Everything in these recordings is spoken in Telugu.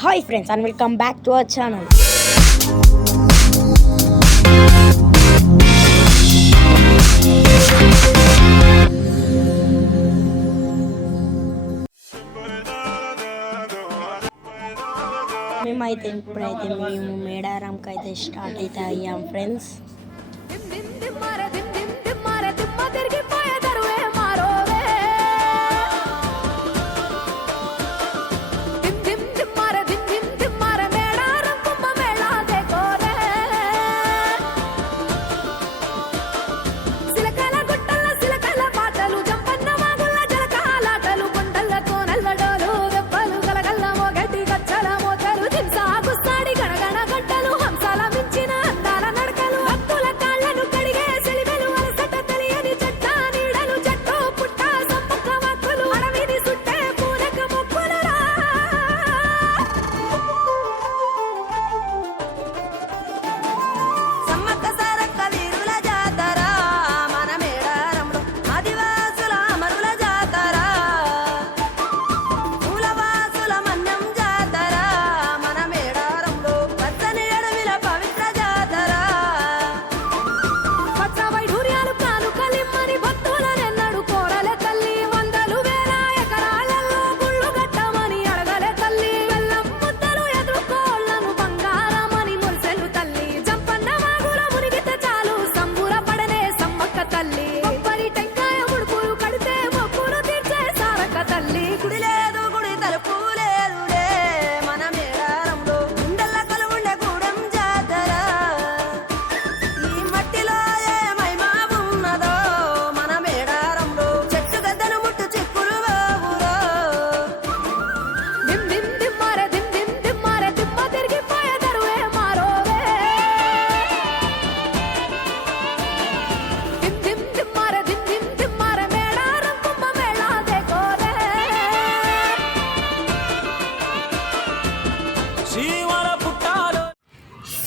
Hi friends and welcome back to our channel. మేమైతే ఇప్పుడైతే మేము మేడారంకి అయితే స్టార్ట్ అయితే అయ్యాం ఫ్రెండ్స్.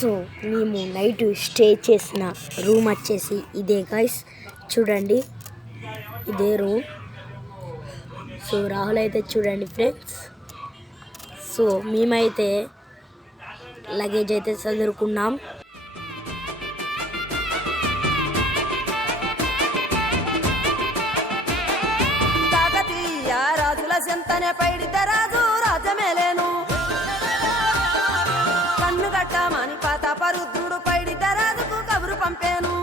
సో మేము నైట్ స్టే చేసిన రూమ్ వచ్చేసి ఇదే గైస్, చూడండి ఇదే రూమ్. సో రాహుల్ అయితే చూడండి ఫ్రెండ్స్. సో మేమైతే లగేజ్ అయితే చదువుకున్నాం. రాజుల చెంతనే పైడిత రాజు రాజమేలేను కన్ను గట్టమని పాతాపరుద్రుడు పైడిత రాజుకు కబురు పంపేను.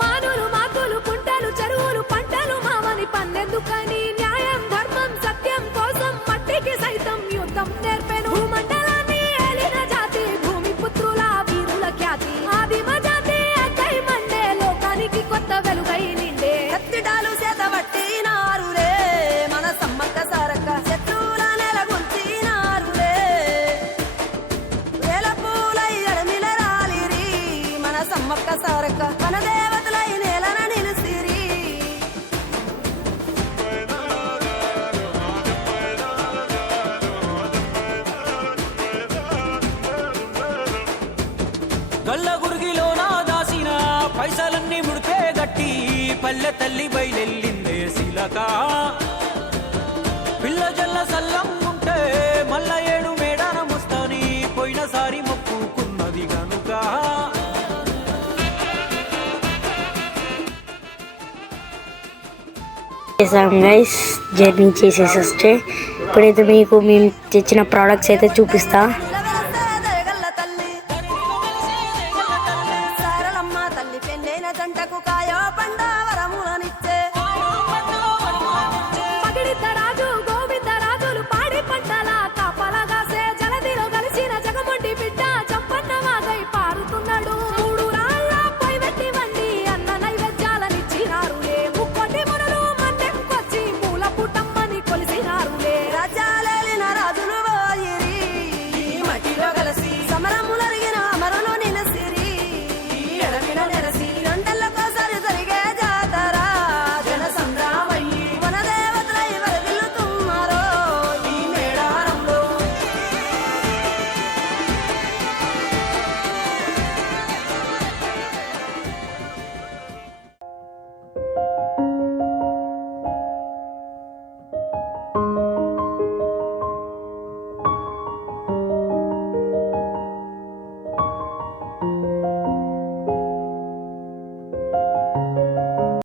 మానులు మాకులు కుంటలు చెరువులు పంటలు మామని పన్నెందుకని న్యాయం ధర్మం సత్యం కోసం మట్టికి సైతం యుద్ధం నేర్పెను. భూమండలాన్ని ఏలిన జాతి భూమి పుత్రుల వీరుల ఖ్యాతి ఆదిమ జాతి అక్కై మండే లోకానికి కొత్త వెలుగై నిండే. కత్తిడాలు చేతబట్టి నారులే మన సమ్మక్క సారక్క శత్రువుల నెలగొల్చినారులే. వేల పూలై అడమిల రాలిరి మన సమ్మక్క సారక్క మన దేవతలై నేలన నిలిసిరి. గల్ల గురిగిలోన దాసిన పైసలన్నీ ముడిపే గట్టి పల్లె తల్లి బయలెల్లిందే శిలక. పిల్ల జల్ల సల్లం ఉంటే మల్ల ఏడు మేడారం వస్తాని పోయినసారి మొక్కుకున్నది గనుక. చేసాం గైస్, జర్నీ చేసేసి వస్తే ఇప్పుడైతే మీకు మేము తెచ్చిన ప్రోడక్ట్స్ అయితే చూపిస్తా.